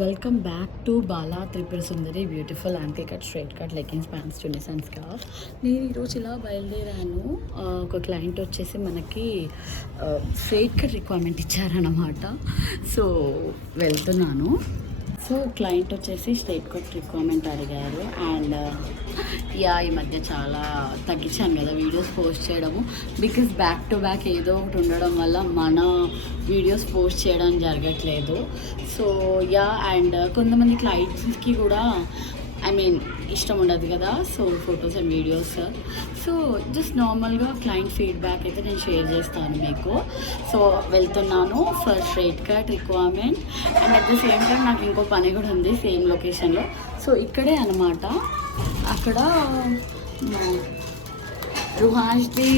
Welcome back to Bala Tripura Sundari beautiful ankle cut straight cut leggings pants chunnis and scarf. నేను ఈరోజు ఇలా బయలుదేరాను. ఒక క్లయింట్ వచ్చేసి మనకి స్ట్రైట్ కట్ రిక్వైర్మెంట్ ఇచ్చారన్నమాట. సో వెళ్తున్నాను. సో క్లయింట్ వచ్చేసి స్ట్రైట్ కట్ రిక్వైర్మెంట్ అడిగారు. అండ్ ఈ మధ్య చాలా తగ్గించాను కదా వీడియోస్ పోస్ట్ చేయడము, బికాస్ బ్యాక్ టు బ్యాక్ ఏదో ఒకటి ఉండడం వల్ల మన వీడియోస్ పోస్ట్ చేయడం జరగట్లేదు. సో అండ్ కొంతమంది క్లయింట్స్కి కూడా ఇష్టం ఉండదు కదా, so photos and videos. So just నార్మల్గా క్లయింట్ ఫీడ్బ్యాక్ అయితే నేను షేర్ చేస్తాను మీకు. సో వెళ్తున్నాను for straight cut requirement. And at the same time నాకు ఇంకో పని కూడా ఉంది సేమ్ లొకేషన్లో. సో ఇక్కడే అనమాట, అక్కడ రుహాష్ది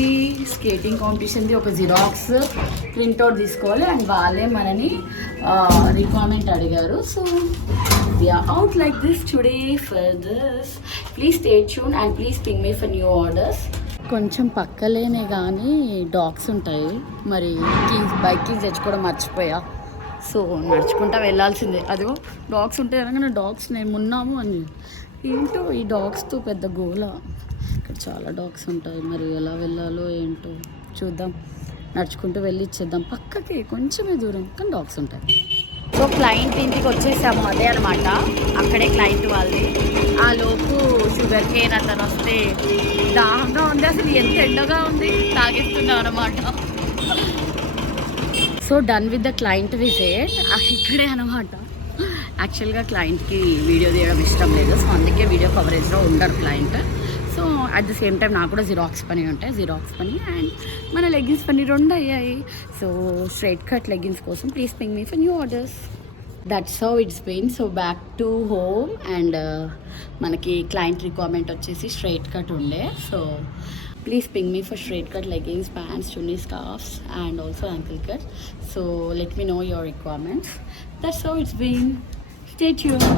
స్కేటింగ్ కాంపిటీషన్ది ఒక జిరాక్స్ ప్రింట్అవుట్ తీసుకోవాలి. అండ్ వాళ్ళే మనని రిక్వైర్మెంట్ అడిగారు. So out like this today for this. Please stay tuned and please ping me for new orders. కొంచెం పక్కలేనే కానీ డాగ్స్ ఉంటాయి. మరి బైక్ కీస్ తెచ్చుకోవడం మర్చిపోయా. సో నడుచుకుంటా వెళ్ళాల్సిందే. అదిగో డాగ్స్ ఉంటాయి అనగానే డాగ్స్ మేము ఉన్నాము అని ఏంటో ఈ డాగ్స్తో పెద్ద గోల. ఇక్కడ చాలా డాగ్స్ ఉంటాయి, మరి ఎలా వెళ్ళాలో ఏంటో చూద్దాం. నడుచుకుంటూ వెళ్ళి ఇచ్చేద్దాం. పక్కకి కొంచెమే దూరం కానీ డాగ్స్ ఉంటాయి. సో క్లయింట్ ఇంటికి వచ్చేసాము, అదే అనమాట అక్కడే క్లయింట్ వాళ్ళది. ఆ లోపు షుగర్ కేన్ అతను వస్తే దాహంగా ఉంది, అసలు ఎంత ఎండగా ఉంది, తాగిస్తున్నాం అనమాట. So done with the client visit. ఇక్కడే అనమాట. యాక్చువల్గా క్లయింట్కి వీడియో తీయడం ఇష్టం లేదు, సో అందుకే వీడియో కవరేజ్లో ఉండరు client. So at the same time నాకు కూడా జిరాక్స్ పని ఉంటాయి, జిరాక్స్ పని అండ్ మన లెగ్గిన్స్ పని రెండు అయ్యాయి. సో స్ట్రైట్ కట్ లెగ్గిన్స్ కోసం please ping me for new orders. That's how it's been. So back to home. And మనకి క్లయింట్ రిక్వైర్మెంట్ వచ్చేసి స్ట్రైట్ కట్ ఉండే. So please ping me for straight cut leggings, pants, chunni, scarfs and also ankle cut. So let me know your requirements. That's how it's been. Stay tuned.